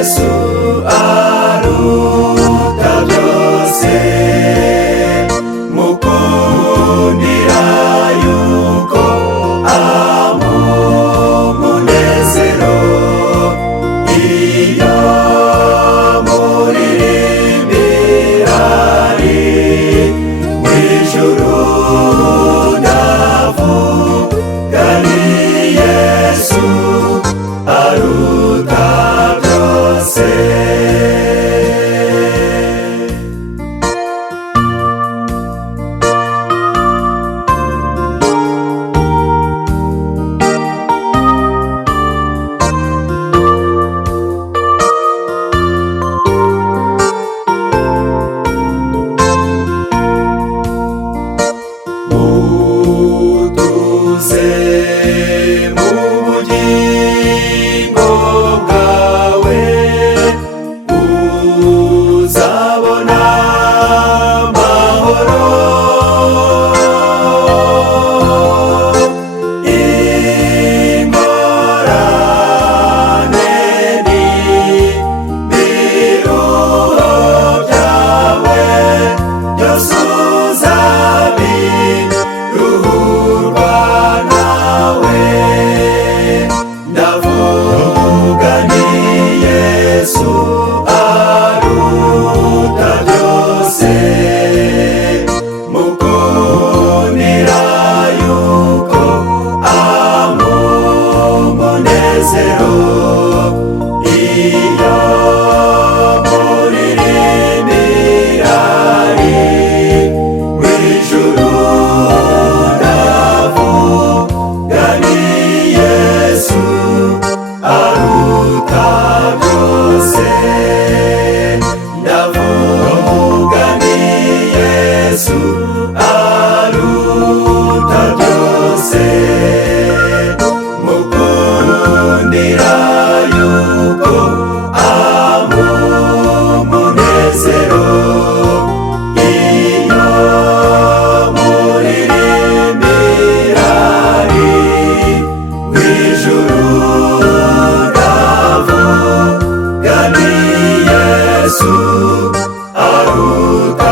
Yesu aruta byose, mukundira yuko umunezero iyo muririmbira ari mw'ijuru. Ndavuga ni Yesu aruta byose. Utuze mu bugingo bwawe, uzabona amahoro. Ingorane n'ibiruho byawe byose uzabiruhurwa nawe. Ndavuga ni Yesu aruta byose, mukundira yuko umunezero iyo muririmbira ari mw'ijuru. Ndavuga ni Yesu aruta byose. Ndavuga ni Yesu aruta byose, mukundira yuko umunezero iyo muririmbira ari mw'ijuru. Ndavuga ni Yesu aruta